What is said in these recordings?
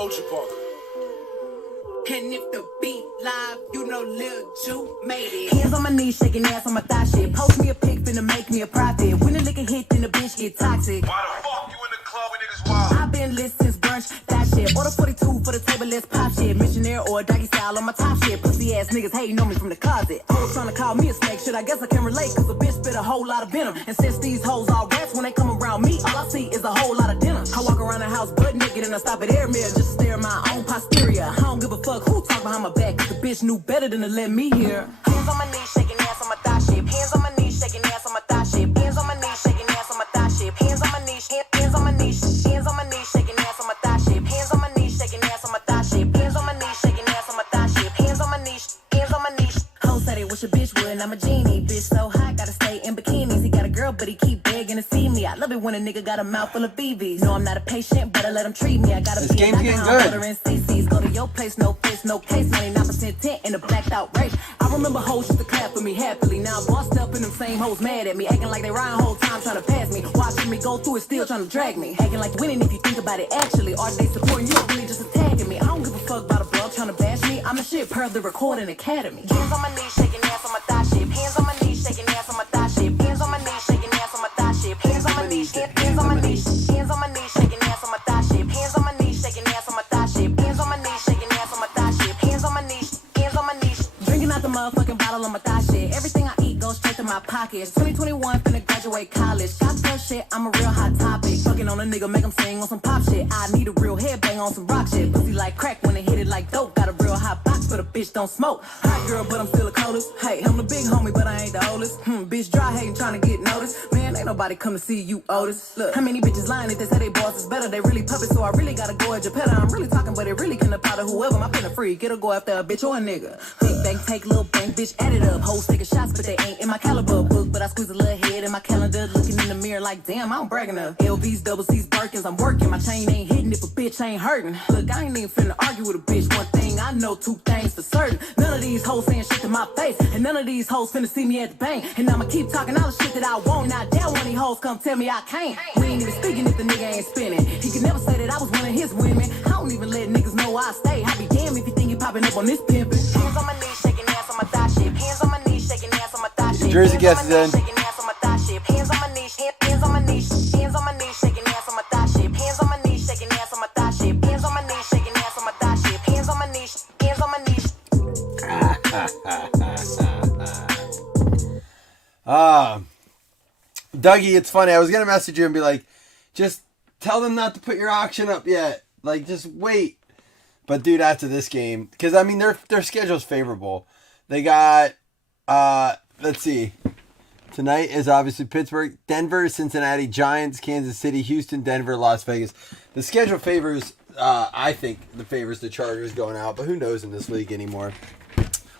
And if the beat live, you know Lil Ju made it. Hands on my knees, shaking ass on my thigh shit. Post me a pic, finna make me a profit. When the liquor hit, then the bitch get toxic. Why the fuck you in the club when niggas wild? I've been lit since brunch, that shit. Order 42 for the table, let's pop shit. Missionaire or doggy style on my top shit. Pussy ass niggas hating on me from the closet. Hoes trying to call me a snake, shit, I guess I can relate. Cause a bitch spit a whole lot of venom. And since these hoes all rats, when they come around me, all I see is a whole lot of denim. I walk around the house butt naked and I stop at air mirror just to stare at my own posterior. I don't give a fuck who talk behind my back, cause the bitch knew better than to let me hear. Hands on my knees, shaking ass on my thigh shit. Hands on my knees, shaking ass on my thigh shit. Hands on my knees, shaking ass on my thigh shit. Hands on my knees, hands on my knees, hands on my knees, shaking ass on my thigh shit. Hands on my knees, shaking ass on my thigh shit. Hands on my knees, shaking ass on my thigh shit. Hands on my knees, hands on my knees. Hoes said they wish a bitch would, and I'm a genie. Bitch so hot, gotta stay in bikinis. He got a girl, but he keep begging to see me. I love it when a nigga got a mouth full of BBs. No, I'm not a patient, but I let him treat me. I gotta this be game's getting good. And CC's. Go to your place, no face, no case. 99% tent in a blacked out race. I remember hoes used to clap for me happily. Now I'm bossed up and them same hoes mad at me. Acting like they riding whole time trying to pass me. Watching me go through it, still trying to drag me. Acting like winning if you think about it actually. Are they supporting you or really just attacking me? I don't give a fuck about a blog trying to bash me. I'm a shit per the Recording Academy. Hands on my knees, shaking ass on my thigh shit. Hands on my knees, shaking ass on my thigh shit. Hands on my knees, shaking ass on my thigh shit. Hands on my knees, hands on my knees, hands on my knees, shaking ass on my thigh shit. Hands on my knees, shaking ass on my thigh shit. Hands on my knees, shaking ass on my thigh shit. Hands on my knees, hands on my knees. Drinking out the motherfucking bottle on my thigh shit. Everything I eat goes straight to my pockets. 2021, finna graduate college. Got that shit, I'm a real hot topic. Fucking on a nigga, make him sing on some pop shit. I need a real headbang on some rock shit. Pussy like crack when it hit it like dope. Got a real hot box, but a bitch don't smoke. Hot girl, but I'm still the coldest. Hey, I'm the big homie, but I ain't the oldest. Bitch dry hating, trying to get noticed. Man, ain't nobody come to see you, Otis. Look, how many bitches lying if they say they boss is better? They really puppets, so I really gotta go at your pet. I'm really talking, but it really can apply to whoever. My pen a freak, it'll go after a bitch or a nigga. Big bank, take little bank, bitch, add it up. Hoes taking shots, but they ain't in my caliber book. But I squeeze a little head in my calendar, looking in the mirror like, damn, I don't brag enough. LVs, double C's, Birkins, I'm working. My chain ain't hitting if a bitch ain't hurting. Look, I ain't even finna argue with a bitch. One thing I know, two things for certain. None of these hoes saying shit to my face, and none of these hoes finna see me at the bank. And I'ma keep talking all the shit that I want. Now damn, one of these hoes come tell me I can't. We ain't even speaking if the nigga ain't spinning. He can never say that I was one of his women. I don't even let niggas know I stay. I be damn if you think you popping up on this pimpin'. Hands on my knees, shaking ass on my thigh shit. Hands on my knees, shaking ass on my thigh shit. Jersey guest is in. Shaking ass on my thigh shit. Hands on my knees, hands on my knees, hands on my knees, shaking ass on my thigh shit. Hands on my knees, shaking ass on my thigh shit. Hands on my knees, shaking ass on my thigh shit. Hands on my knees, hands on my knees. Dougie, it's funny. I was gonna message you and be like, just tell them not to put your auction up yet. Like, just wait. But dude, after this game, because I mean their schedule's favorable. They got let's see. Tonight is obviously Pittsburgh, Denver, Cincinnati, Giants, Kansas City, Houston, Denver, Las Vegas. The schedule favors, I think, favors the Chargers going out, but who knows in this league anymore.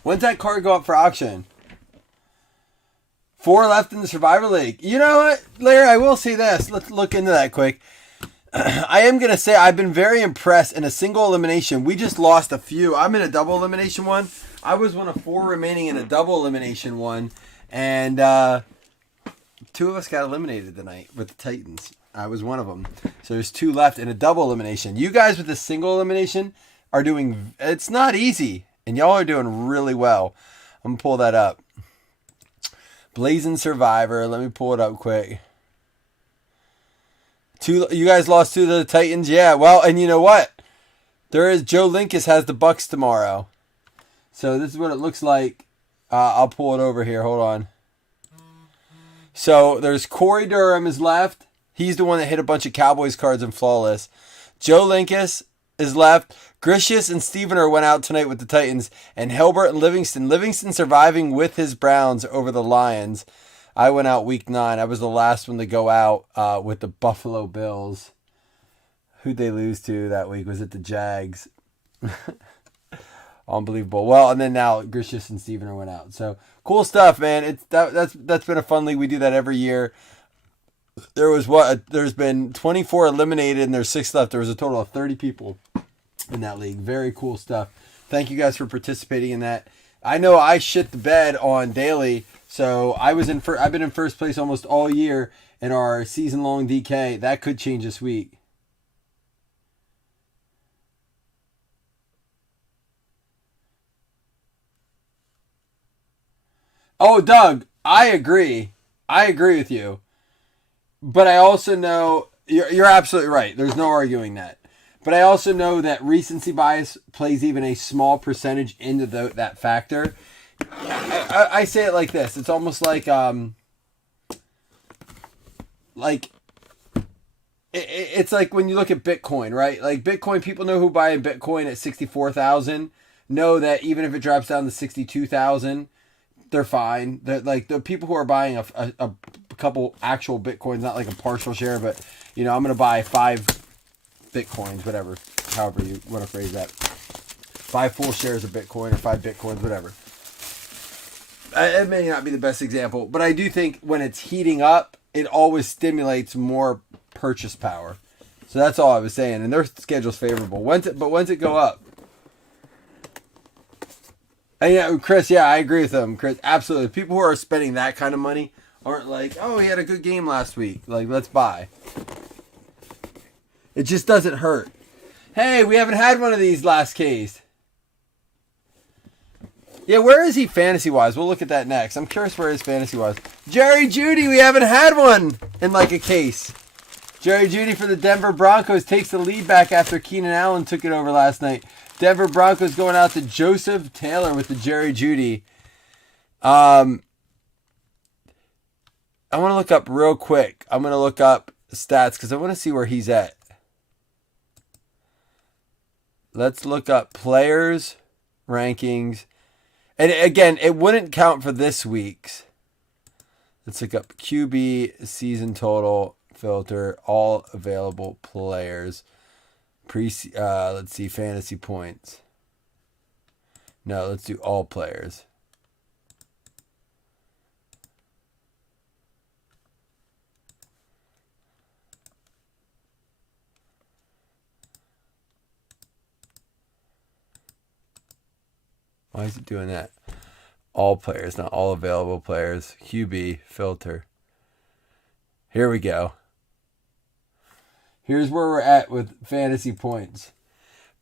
When's that card go up for auction? 4 left in the Survivor League. You know what, Larry, I will say this. Let's look into that quick. I am going to say I've been very impressed in a single elimination. We just lost a few. I'm in a double elimination one. I was one of 4 remaining in a double elimination one. And 2 of us got eliminated tonight with the Titans. I was one of them. So there's 2 left in a double elimination. You guys with a single elimination are doing... It's not easy. And y'all are doing really well. I'm going to pull that up. Blazzzin Survivor. Let me pull it up quick. You guys lost 2 to the Titans? Yeah, well, and you know what? There is... Joe Linkus has the Bucks tomorrow. So this is what it looks like. I'll pull it over here. Hold on. So there's Corey Durham is left. He's the one that hit a bunch of Cowboys cards in Flawless. Joe Linkus is left. Gricius and Stevener went out tonight with the Titans. And Hilbert and Livingston. Livingston surviving with his Browns over the Lions. I went out week 9. I was the last one to go out with the Buffalo Bills. Who'd they lose to that week? Was it the Jags? Unbelievable. Well, and then now Gricius and Stevener went out. So cool stuff, man. That's been a fun league. We do that every year. There's been 24 eliminated and there's 6 left. There was a total of 30 people in that league. Very cool stuff. Thank you guys for participating in that. I know I shit the bed on daily, so I've been in first place almost all year in our season long DK. That could change this week. Oh, Doug, I agree. I agree with you. But I also know you're absolutely right. There's no arguing that. But I also know that recency bias plays even a small percentage into that factor. I say it like this. It's almost like it's like when you look at Bitcoin, right? Like Bitcoin, people know who buy Bitcoin at 64,000 know that even if it drops down to 62,000, they're fine. They're like the people who are buying a couple actual Bitcoins, not like a partial share, but I'm going to buy 5 Bitcoins, whatever, however you want to phrase that. 5 full shares of Bitcoin or 5 Bitcoins, whatever. It may not be the best example, but I do think when it's heating up, it always stimulates more purchase power. So that's all I was saying, and their schedule's favorable. When's it go up? And yeah, Chris, I agree with them. Chris, absolutely. People who are spending that kind of money aren't like, oh, he had a good game last week. Like, let's buy. It just doesn't hurt. Hey, we haven't had one of these last case. Yeah, where is he fantasy-wise? We'll look at that next. I'm curious where he is fantasy-wise. Jerry Jeudy, we haven't had one in like a case. Jerry Jeudy for the Denver Broncos takes the lead back after Keenan Allen took it over last night. Denver Broncos going out to Joseph Taylor with the Jerry Jeudy. I want to look up real quick. I'm going to look up stats because I want to see where he's at. Let's look up players, rankings. And again, it wouldn't count for this week's. Let's look up QB season total filter, all available players. Let's see, fantasy points. No, let's do all players. Why is it doing that? All players, not all available players. QB filter. Here we go. Here's where we're at with fantasy points.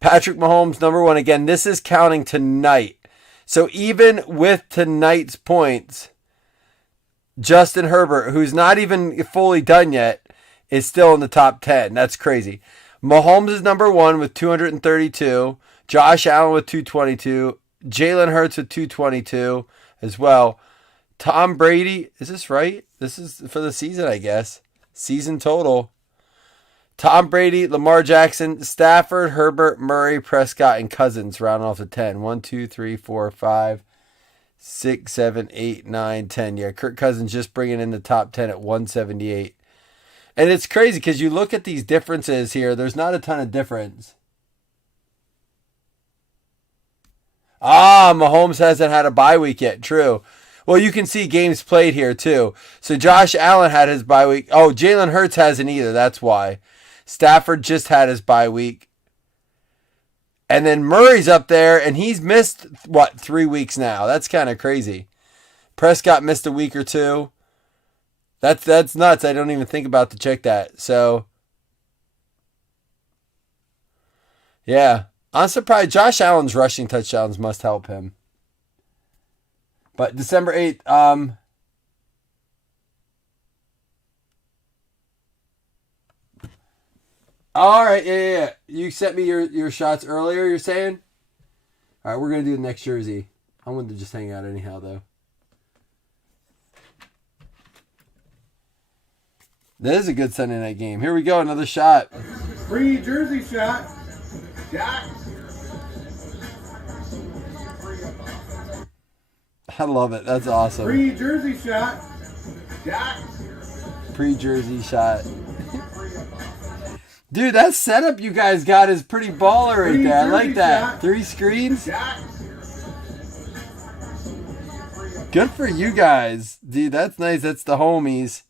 Patrick Mahomes, number 1. Again, this is counting tonight. So even with tonight's points, Justin Herbert, who's not even fully done yet, is still in the top 10. That's crazy. Mahomes is number 1 with 232. Josh Allen with 222. Jalen Hurts with 222 as well. Tom Brady, is this right? This is for the season, I guess. Season total. Tom Brady, Lamar Jackson, Stafford, Herbert, Murray, Prescott, and Cousins rounding off the 10. 1, 2, 3, 4, 5, 6, 7, 8, 9, 10. Yeah, Kirk Cousins just bringing in the top 10 at 178. And it's crazy because you look at these differences here. There's not a ton of difference. Mahomes hasn't had a bye week yet. True. Well, you can see games played here too. So Josh Allen had his bye week. Oh, Jalen Hurts hasn't either. That's why. Stafford just had his bye week. And then Murray's up there, and he's missed, 3 weeks now? That's kind of crazy. Prescott missed a week or 2. That's nuts. I don't even think about to check that. So, yeah. I'm surprised. Josh Allen's rushing touchdowns must help him. But December 8th, all right, yeah. You sent me your shots earlier, you're saying? All right, we're going to do the next jersey. I wanted to just hang out anyhow, though. That is a good Sunday night game. Here we go, another shot. Free jersey shot. Jack. I love it. That's awesome. Free jersey shot. Jack. Pre-jersey shot. Dude, that setup you guys got is pretty baller right there. I like that. 3 screens. Good for you guys. Dude, that's nice. That's the homies.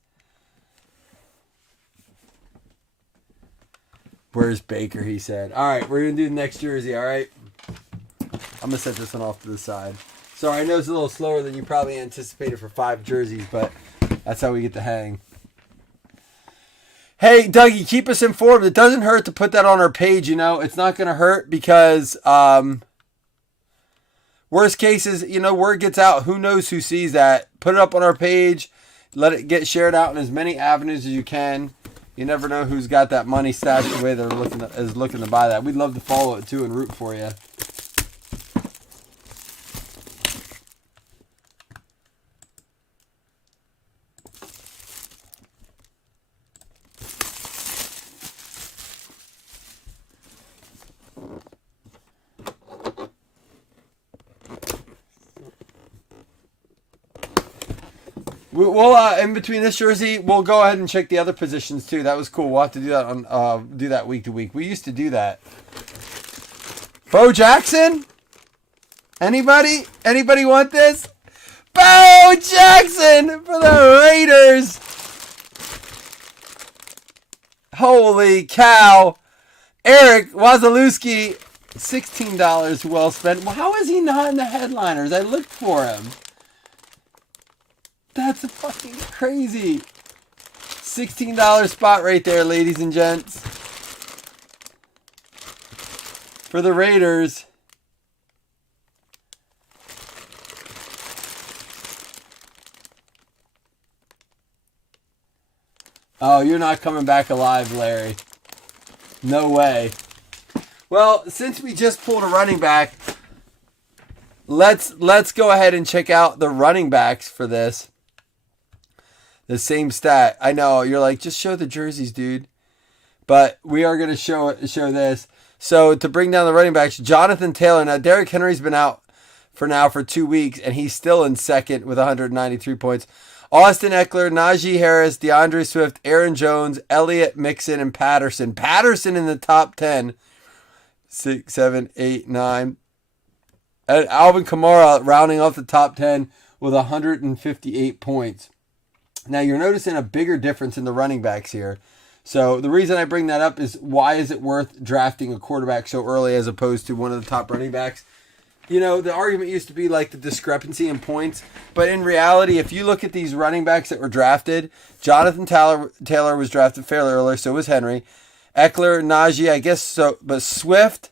Where's Baker, he said. All right, we're going to do the next jersey, all right? I'm going to set this one off to the side. Sorry, I know it's a little slower than you probably anticipated for 5 jerseys, but that's how we get the hang. Hey, Dougie, keep us informed. It doesn't hurt to put that on our page, It's not going to hurt because Worst case is, word gets out. Who knows who sees that? Put it up on our page. Let it get shared out in as many avenues as you can. You never know who's got that money stashed away that is looking to buy that. We'd love to follow it too and root for you. We'll in between this jersey, we'll go ahead and check the other positions too. That was cool. We'll have to do that on do that week to week. We used to do that. Bo Jackson? Anybody? Anybody want this? Bo Jackson for the Raiders. Holy cow. Eric Wazalewski, $16 well spent. Well, how is he not in the headliners? I looked for him. That's fucking crazy. $16 spot right there, ladies and gents. For the Raiders. Oh, you're not coming back alive, Larry. No way. Well, since we just pulled a running back, let's go ahead and check out the running backs for this. The same stat. I know, you're like, just show the jerseys, dude. But we are going to show this. So, to bring down the running backs, Jonathan Taylor. Now, Derrick Henry's been out for 2 weeks, and he's still in second with 193 points. Austin Eckler, Najee Harris, DeAndre Swift, Aaron Jones, Elliott, Mixon, and Patterson. Patterson in the top 10. 6, 7, 8, 9. And Alvin Kamara rounding off the top 10 with 158 points. Now, you're noticing a bigger difference in the running backs here. So, the reason I bring that up is why is it worth drafting a quarterback so early as opposed to one of the top running backs? The argument used to be like the discrepancy in points. But in reality, if you look at these running backs that were drafted, Jonathan Taylor was drafted fairly early, so was Henry. Eckler, Najee, I guess so. But Swift,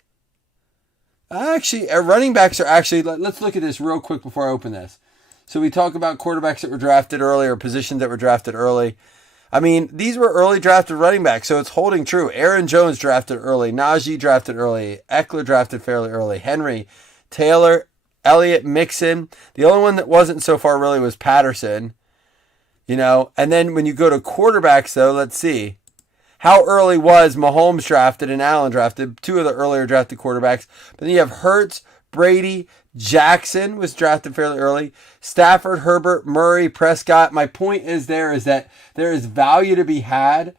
actually, running backs are actually, let's look at this real quick before I open this. So we talk about quarterbacks that were drafted early or positions that were drafted early. I mean, these were early drafted running backs, so it's holding true. Aaron Jones drafted early. Najee drafted early. Eckler drafted fairly early. Henry, Taylor, Elliott, Mixon. The only one that wasn't so far really was Patterson. And then when you go to quarterbacks, though, let's see. How early was Mahomes drafted and Allen drafted? Two of the earlier drafted quarterbacks. But then you have Hurts, Brady, Jackson was drafted fairly early. Stafford, Herbert, Murray, Prescott. My point is that there is value to be had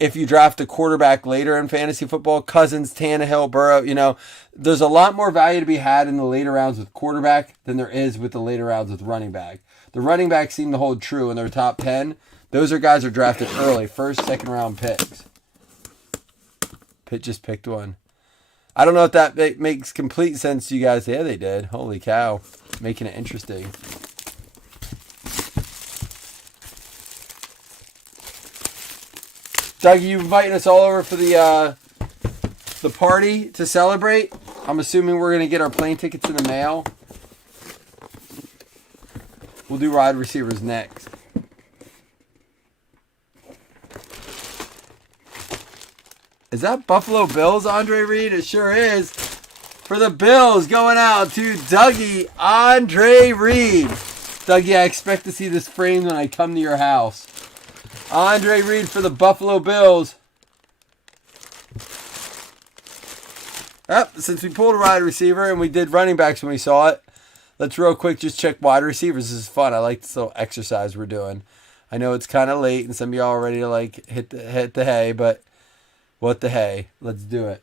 if you draft a quarterback later in fantasy football. Cousins, Tannehill, Burrow, there's a lot more value to be had in the later rounds with quarterback than there is with the later rounds with running back. The running backs seem to hold true in their top 10. Those are guys who are drafted early, first, second round picks. Pitt just picked one. I don't know if that makes complete sense to you guys. Yeah, they did. Holy cow. Making it interesting. Doug, you inviting us all over for the party to celebrate? I'm assuming we're going to get our plane tickets in the mail. We'll do wide receivers next. Is that Buffalo Bills, Andre Reed? It sure is. For the Bills, going out to Dougie Andre Reed. Dougie, I expect to see this framed when I come to your house. Andre Reed for the Buffalo Bills. Since we pulled a wide receiver and we did running backs when we saw it, let's real quick just check wide receivers. This is fun. I like this little exercise we're doing. I know it's kind of late and some of y'all are ready to hit the hay, but what the hey? Let's do it.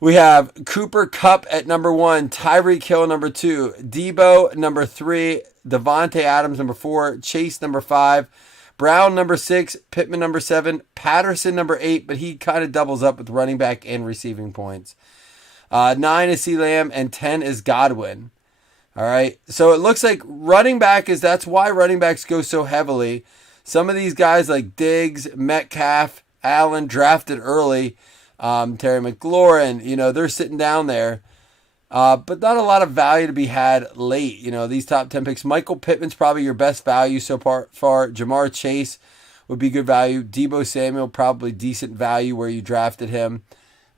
We have Cooper Kupp at number 1, Tyreek Hill number 2, Debo number 3, Devontae Adams number 4, Chase number 5, Brown number 6, Pittman number 7, Patterson number 8, but he kind of doubles up with running back and receiving points. 9 is C. Lamb and 10 is Godwin. All right, so it looks like running back that's why running backs go so heavily. Some of these guys like Diggs, Metcalf, Allen drafted early. Terry McLaurin, they're sitting down there. But not a lot of value to be had late. These top 10 picks. Michael Pittman's probably your best value so far. Jamar Chase would be good value. Deebo Samuel, probably decent value where you drafted him.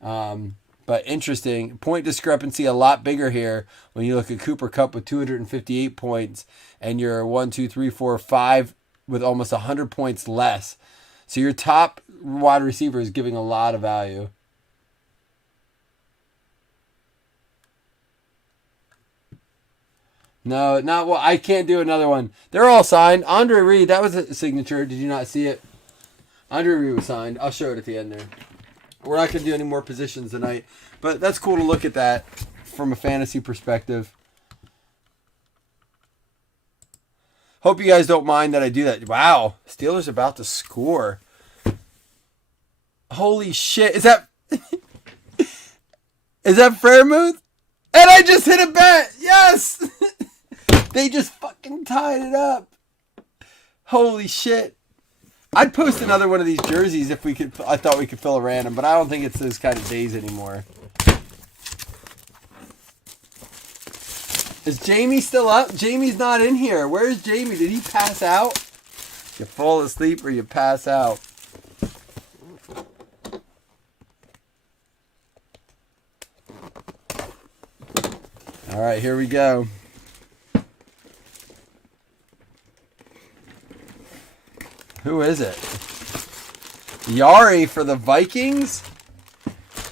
But interesting. Point discrepancy a lot bigger here when you look at Cooper Kupp with 258 points and your 1, 2, 3, 4, 5 with almost 100 points less. So your top wide receiver is giving a lot of value. No, not well. I can't do another one. They're all signed. Andre Reed, that was a signature. Did you not see it? Andre Reed was signed. I'll show it at the end there. We're not going to do any more positions tonight, but that's cool to look at that from a fantasy perspective. Hope you guys don't mind that I do that. Wow, Steelers about to score. Holy shit! Is that Fairmouth? And I just hit a bet. Yes. They just fucking tied it up. Holy shit. I'd post another one of these jerseys if we could. I thought we could fill a random, but I don't think it's those kind of days anymore. Is Jamie still up? Jamie's not in here. Where's Jamie? Did he pass out? You fall asleep or you pass out. All right, here we go. Who is it? Yari for the Vikings?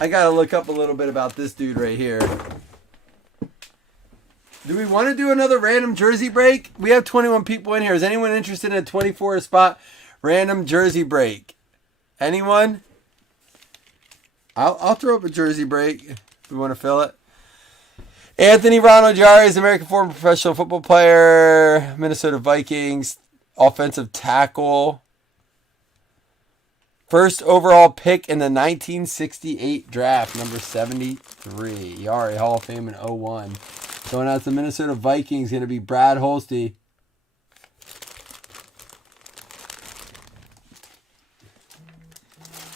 I got to look up a little bit about this dude right here. Do we want to do another random jersey break? We have 21 people in here. Is anyone interested in a 24 spot random jersey break? Anyone? I'll throw up a jersey break if we want to fill it. Anthony Ronald Jari is an American former professional football player, Minnesota Vikings, offensive tackle. First overall pick in the 1968 draft, number 73. Yari, Hall of Fame in 01. Going out to the Minnesota Vikings, going to be Brad Holste.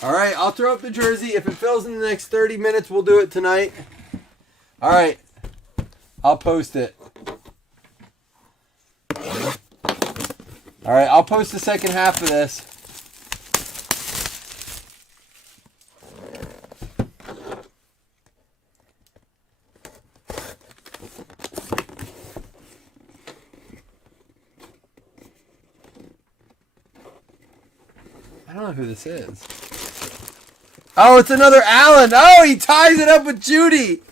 All right, I'll throw up the jersey. If it fills in the next 30 minutes, we'll do it tonight. All right. I'll post it. All right, I'll post the second half of this. I don't know who this is. Oh, it's another Allen. Oh, he ties it up with Judy.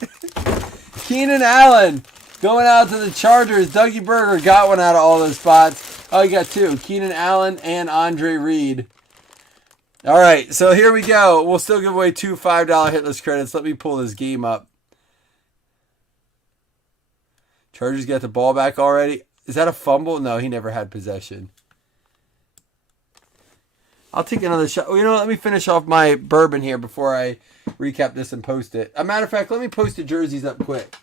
Keenan Allen going out to the Chargers. Dougie Berger got one out of all those spots. Oh, you got two. Keenan Allen and Andre Reed. All right, so here we go. We'll still give away two $5 hitless credits. Let me pull this game up. Chargers got the ball back already. Is that a fumble? No, he never had possession. I'll take another shot. Let me finish off my bourbon here before I recap this and post it. As a matter of fact, let me post the jerseys up quick.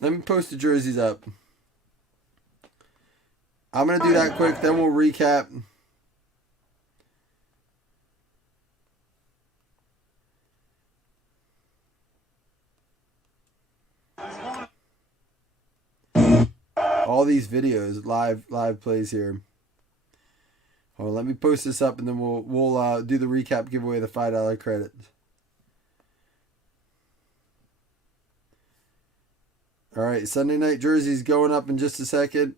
Let me post the jerseys up. I'm going to do that quick, then we'll recap. All these videos, live plays here. Hold on, let me post this up and then we'll do the recap, give away the $5 credit. All right, Sunday night jerseys going up in just a second.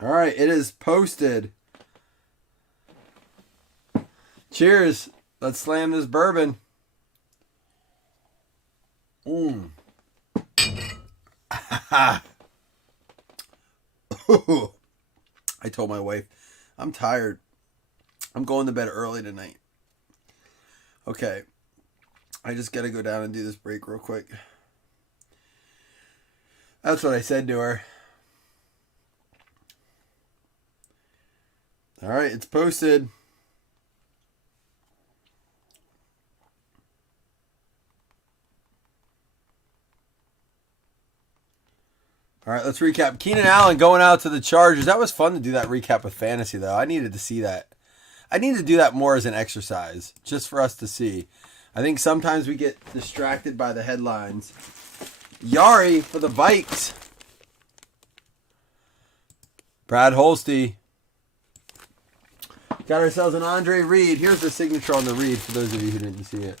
All right, it is posted. Cheers. Let's slam this bourbon. I told my wife, I'm tired. I'm going to bed early tonight. Okay. I just got to go down and do this break real quick. That's what I said to her. All right, it's posted. All right, let's recap. Keenan Allen going out to the Chargers. That was fun to do that recap with fantasy, though. I needed to see that. I need to do that more as an exercise, just for us to see. I think sometimes we get distracted by the headlines. Yari for the Vikes. Brad Holste. Got ourselves an Andre Reed. Here's the signature on the Reed for those of you who didn't see it.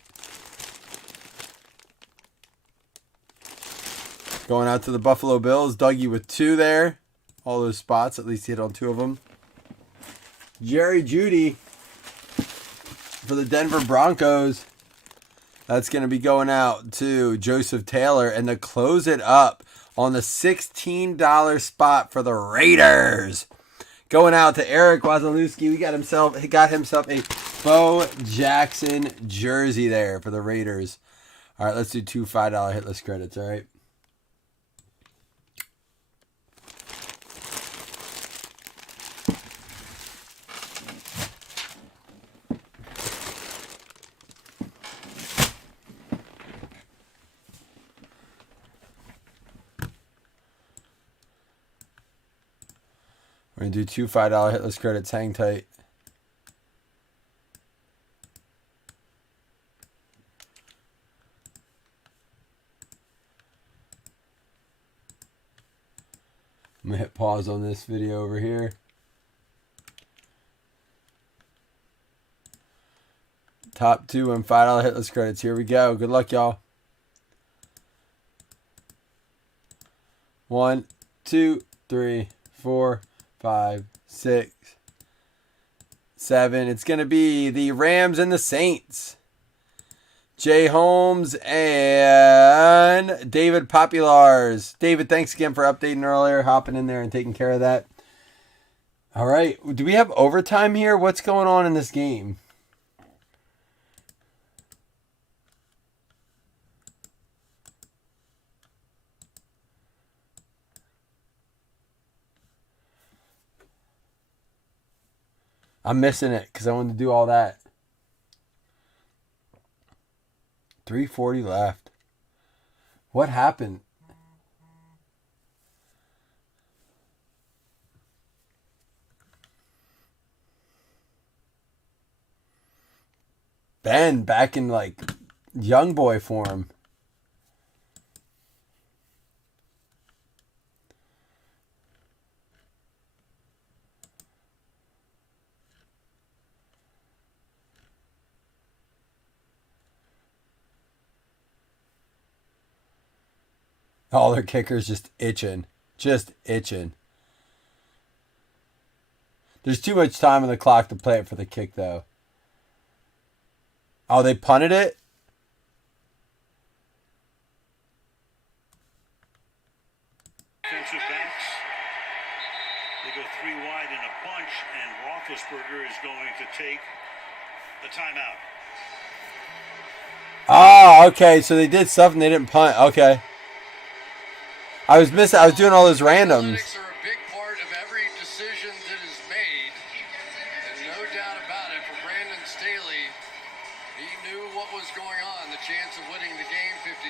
Going out to the Buffalo Bills. Dougie with 2 there. All those spots. At least he hit on 2 of them. Jerry Jeudy for the Denver Broncos. That's going to be going out to Joseph Taylor. And to close it up on the $16 spot for the Raiders. Going out to Eric Wazalewski. He got himself a Bo Jackson jersey there for the Raiders. All right, let's do 2 $5 hitless credits, all right? We're going to do 2 $5 hitless credits. Hang tight. I'm going to hit pause on this video over here. Top 2 and $5 hitless credits. Here we go. Good luck, y'all. 1, 2, 3, 4, 5, 6, 7. It's going to be the Rams and the Saints. Jay Holmes and David Populars. David, thanks again for updating earlier, hopping in there and taking care of that. All right. Do we have overtime here? What's going on in this game? I'm missing it because I wanted to do all that. 3:40 left. What happened? Ben back in like young boy form. All their kickers just itching. Just itching. There's too much time on the clock to play it for the kick, though. Oh, they punted it? Defensive backs. They go 3 wide in a bunch, and Roethlisberger is going to take the timeout. Oh, okay. So they did something. They didn't punt. Okay. I was doing all those randoms. Analytics are a big part of every decision that is made. And no doubt about it, for Brandon Staley, he knew what was going on. The chance of winning the game, 53%.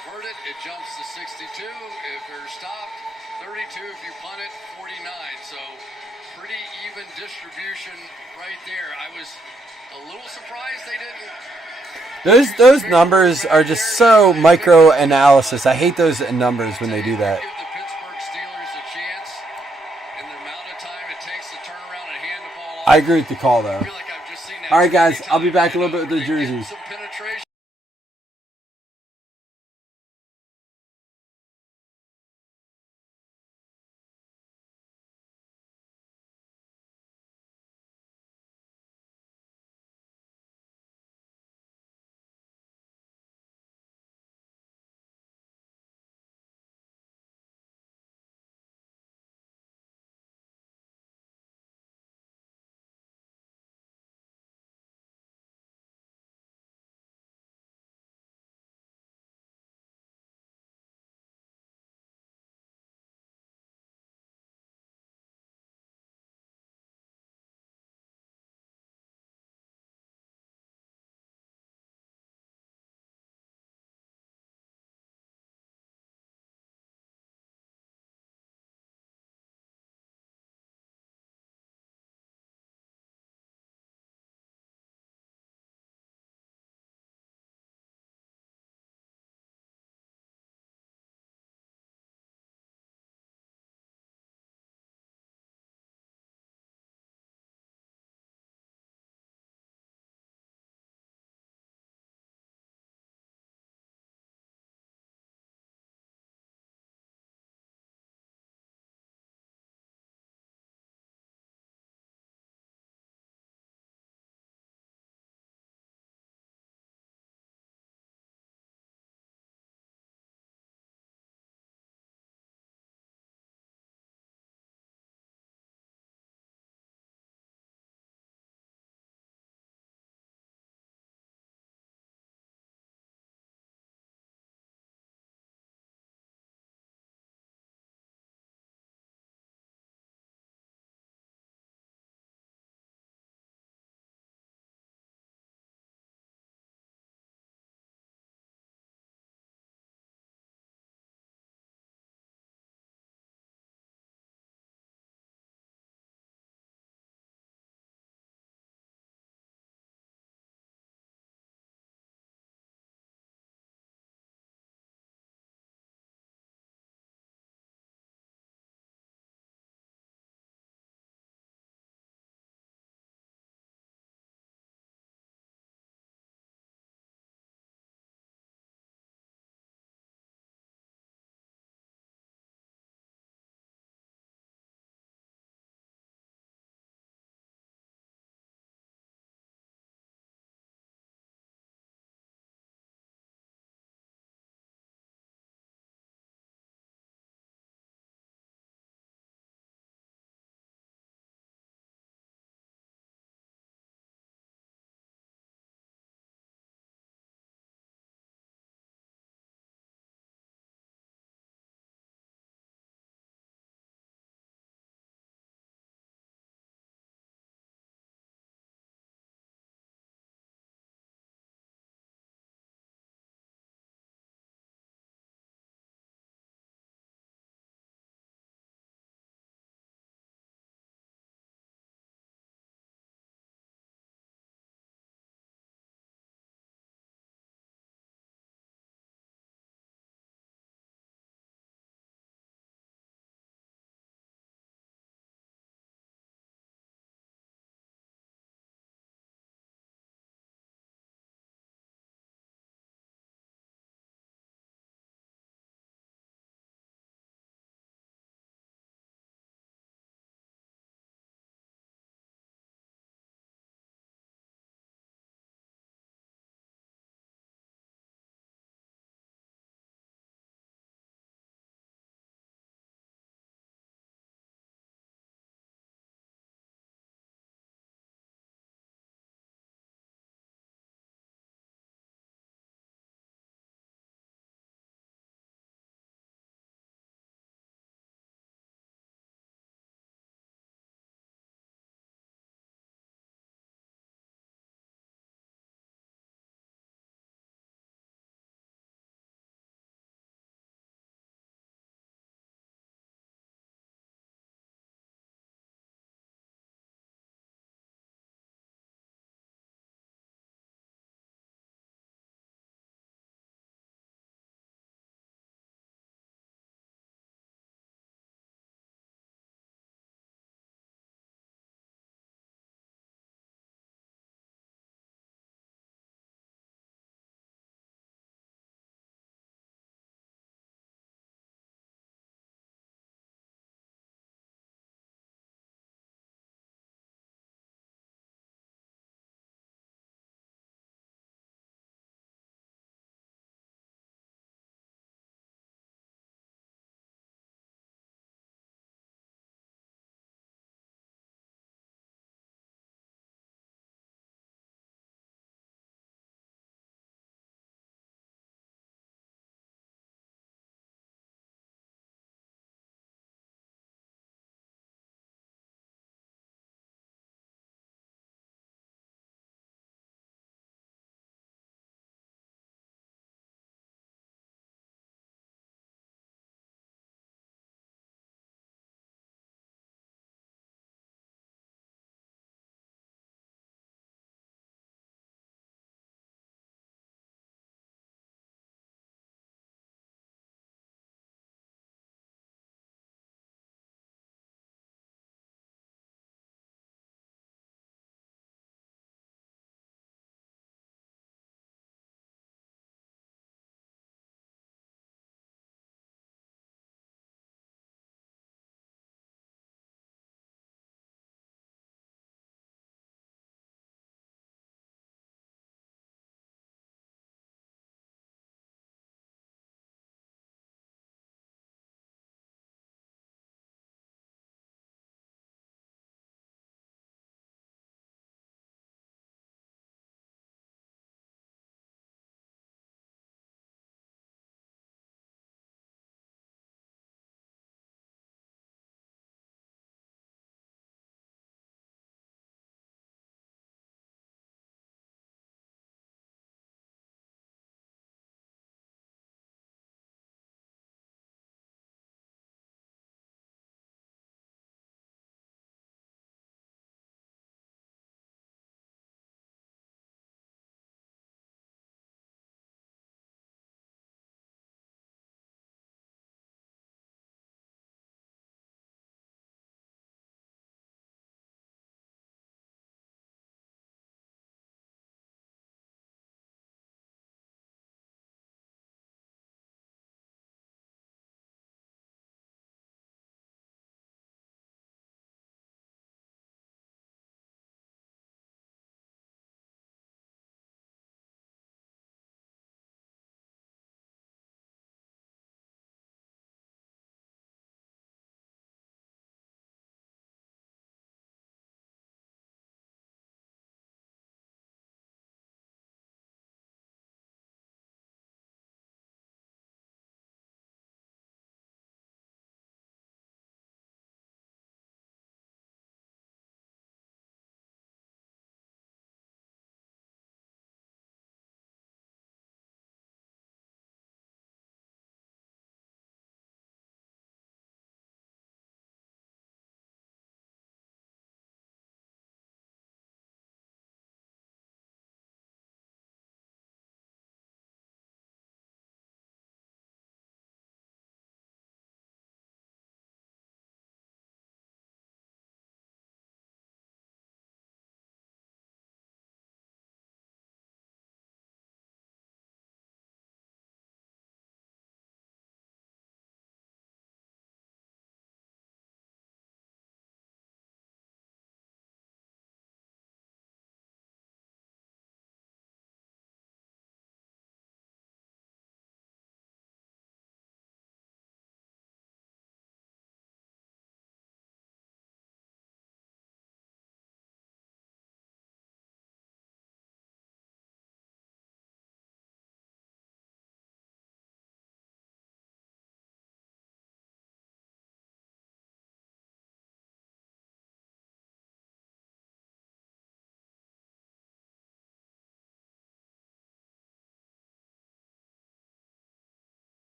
Convert it, it jumps to 62. If they're stopped, 32. If you punt it, 49. So pretty even distribution right there. I was a little surprised they didn't. Those numbers are just so micro analysis. I hate those numbers when they do that. Give the Pittsburgh Steelers a chance in the amount of time it takes to turn around and hand the ball off. I agree with the call, though. I feel like I've just seen that All right, guys. many I'll be back a times. little bit with the They're getting jerseys. some penetration.